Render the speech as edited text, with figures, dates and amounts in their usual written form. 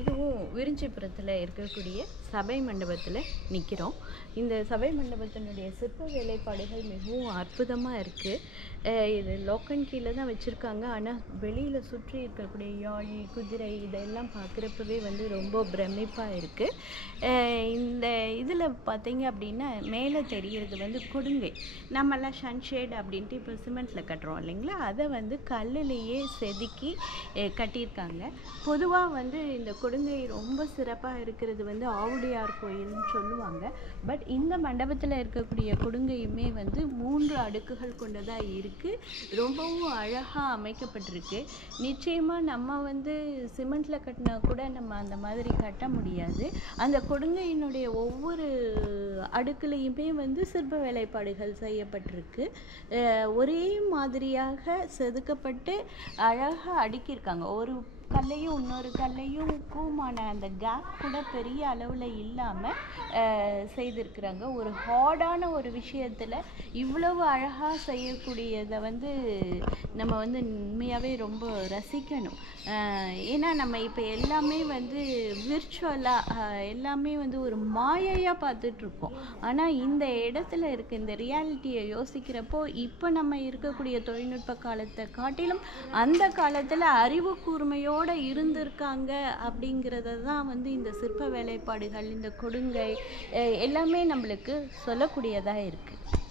இதுவும் விரிஞ்சிபுரத்தில் இருக்கக்கூடிய சபை மண்டபத்தில் நிற்கிறோம். இந்த சபை மண்டபத்தினுடைய சிற்ப வேலைப்பாடுகள் மிகவும் அற்புதமாக இருக்குது. இது லோக்கன் கீழே தான் வச்சுருக்காங்க. ஆனால் வெளியில் சுற்றி இருக்கக்கூடிய யாழி, குதிரை இதெல்லாம் பார்க்குறப்பவே ரொம்ப பிரமிப்பாக இருக்குது. இந்த இதில் பார்த்தீங்க அப்படின்னா மேலே தெரிகிறது கொடுங்கை. நம்மெல்லாம் சன்ஷேட் அப்படின்ட்டு இப்போ சிமெண்ட்டில் கட்டுறோம் இல்லைங்களா, அதை கல்லுலேயே செதுக்கி கட்டியிருக்காங்க. பொதுவாக இந்த கொடுங்கை ரொம்ப சிறப்பாக இருக்கிறது ஆவுடையார் கோயில்னு சொல்லுவாங்க. பட் இந்த மண்டபத்தில் இருக்கக்கூடிய கொடுங்கையுமே 3 அடுக்குகள் கொண்டதாக இருக்குது. ரொம்பவும் அழகாக அமைக்கப்பட்டிருக்கு. நிச்சயமாக நம்ம சிமெண்ட்டில் கட்டினா கூட நம்ம அந்த மாதிரி கட்ட முடியாது. அந்த கொடுங்கையினுடைய ஒவ்வொரு அடுக்குலையுமே சிற்ப வேலைப்பாடுகள் செய்யப்பட்டிருக்கு. ஒரே மாதிரியாக செதுக்கப்பட்டு அழகாக அடுக்கியிருக்காங்க. ஒரு கல்லையும் இன்னொரு கல்லையும்க்குமான அந்த கேப் கூட பெரிய அளவில் இல்லாமல் செய்திருக்கிறாங்க. ஒரு ஹார்டான ஒரு விஷயத்தில் இவ்வளவு அழகாக செய்யக்கூடியதை நம்ம உண்மையாகவே ரொம்ப ரசிக்கணும். ஏன்னா நம்ம இப்போ எல்லாமே விர்ச்சுவலாக எல்லாமே ஒரு மாயையாக பார்த்துட்ருக்கோம். ஆனால் இந்த இடத்துல இருக்க இந்த ரியாலிட்டியை யோசிக்கிறப்போ இப்போ நம்ம இருக்கக்கூடிய தொழில்நுட்ப காலத்தை காட்டிலும் அந்த காலத்தில் அறிவு கூர்மையோடு இருந்திருக்காங்க அப்படிங்கிறத தான் இந்த சிற்ப வேலைப்பாடுகள், இந்த கொடுங்கை எல்லாமே நம்மளுக்கு சொல்லக்கூடியதாக இருக்குது.